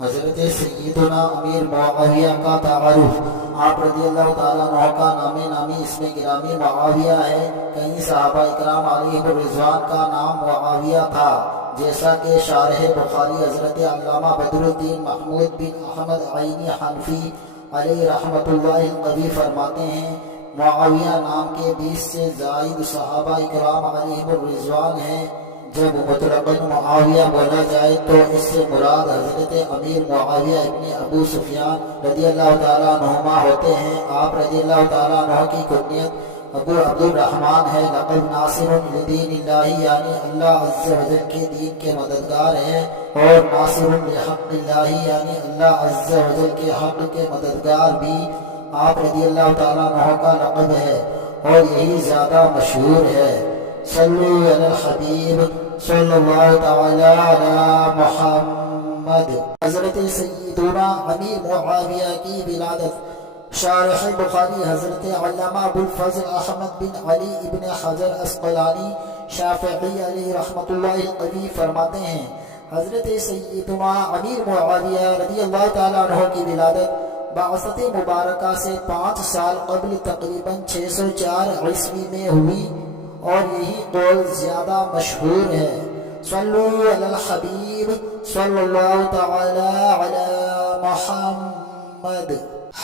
حضرت سیدنا امیر معاویہ کا تعارف۔ آپ رضی اللہ تعالیٰ عنہ کا نامی اسم گرامی معاویہ ہے۔ کئی صحابہ اکرام علیہم الرضوان کا نام معاویہ تھا، جیسا کہ شارح بخاری حضرت علامہ بدر الدین محمود بن احمد عینی حنفی علیہ رحمۃ اللہ القوی فرماتے ہیں، معاویہ نام کے 20 سے زائد صحابہ اکرام علیہم الرضوان ہیں۔ جب مطلقاً معاویہ بولا جائے تو اس سے مراد حضرت امیر معاویہ ابن ابو سفیان رضی اللہ تعالیٰ عنہما ہوتے ہیں۔ آپ رضی اللہ تعالیٰ عنہ کی کنیت ابو عبد الرحمن ہے۔ لقب ناصر لدین اللہ، یعنی اللہ عز و جل کے دین کے مددگار ہیں، اور ناصر لحق اللہ، یعنی اللہ عز و جل کے حق کے مددگار بھی آپ رضی اللہ تعالیٰ عنہ کا لقب ہے، اور یہی زیادہ مشہور ہے۔ صلو علی الحبیب صلی اللہ تعالی علی محمد۔ حضرت سیدنا امیر معاویہ کی ولادت۔ شارح بخاری حضرت علامہ ابو الفضل احمد بن علی ابن حجر اسقلانی شافعی علیہ رحمۃ اللہ القوی فرماتے ہیں، حضرت سیدنا امیر معاویہ رضی اللہ تعالیٰ عنہ کی ولادت بعثت مبارکہ سے 5 سال قبل تقریباً 604 عیسوی میں ہوئی، اور یہی قول زیادہ مشہور ہے۔ صلو علی الحبیب صلی اللہ تعالی علی محمد۔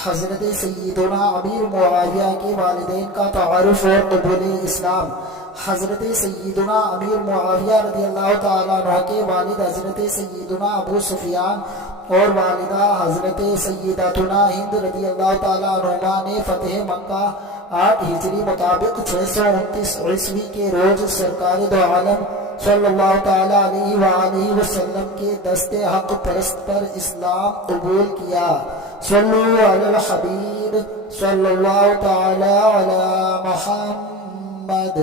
حضرت سیدنا امیر معاویہ کے والدین کا تعارف اور قبول اسلام۔ حضرت سیدنا امیر معاویہ رضی اللہ تعالیٰ عنہ کے والد حضرت سیدنا ابو سفیان اور والدہ حضرت سیدتنا ہند رضی اللہ تعالیٰ عنہما نے فتح مکہ 8 ہجری مطابق 629 عیسوی کے روز سرکار دو عالم صلی اللہ تعالیٰ علیہ وآلہ وسلم کے دست حق پرست پر اسلام قبول کیا۔ صلو علی الحبیب صلی اللہ تعالیٰ علی محمد۔